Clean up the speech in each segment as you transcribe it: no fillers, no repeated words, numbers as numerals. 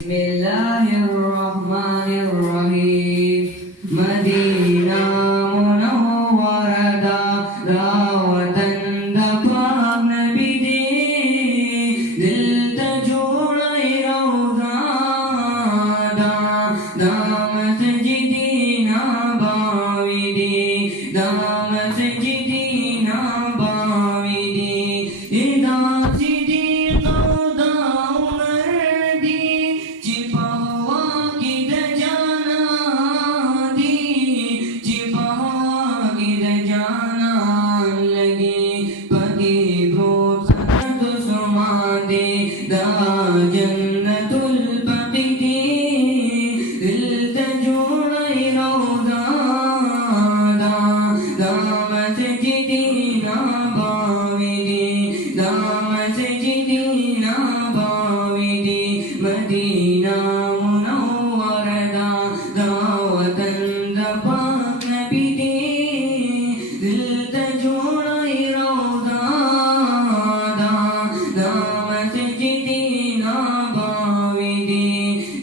बिस्मिल्लाहिर्रहमानिर्रहीम मदीना मुनव्वरदा दावतन दफाक नबी दे दिल दा जोड़ा रौज़ा दा दामत जिदीना बाविदी दामत जिदीना बाविदी इदा सिदीक़ा दा उमर दी चिपवा की दजाना दी चिपवा की दजाना लगी पगी ब्रोत सनत सुमा दे दा जन्नतुल बकी दी दिल तजोड़ा रौज़ा दा दामत जिदीना बाविदी दामत जिदीना बाविदी मदीना मुनव्वरदा दावतन दफाक नबी दे दिल तजोड़ा रौज़ा दा दामत जिदीना बाविदी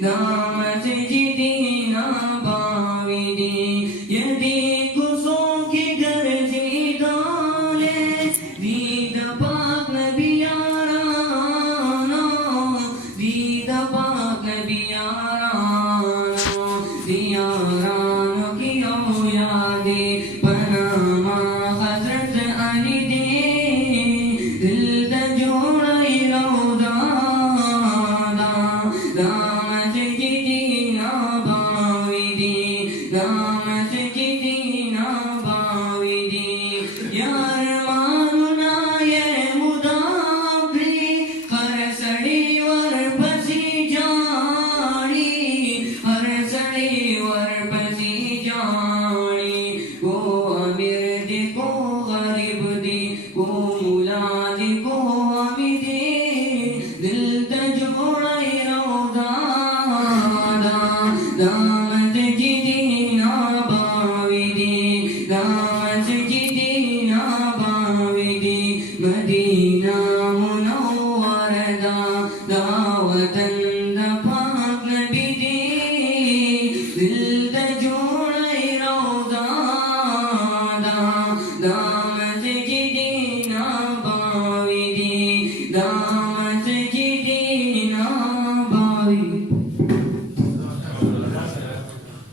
दामत जिदीना बाविदी यदि कुसो के घर से डाले दीद पाक नबी यारानो दीद पाक नबी यारानो दियारानो की ओ यादे पनामा हज़रत अली दे दिल दा जोड़ा रौज़ा दा दामत जिदीना बाविदी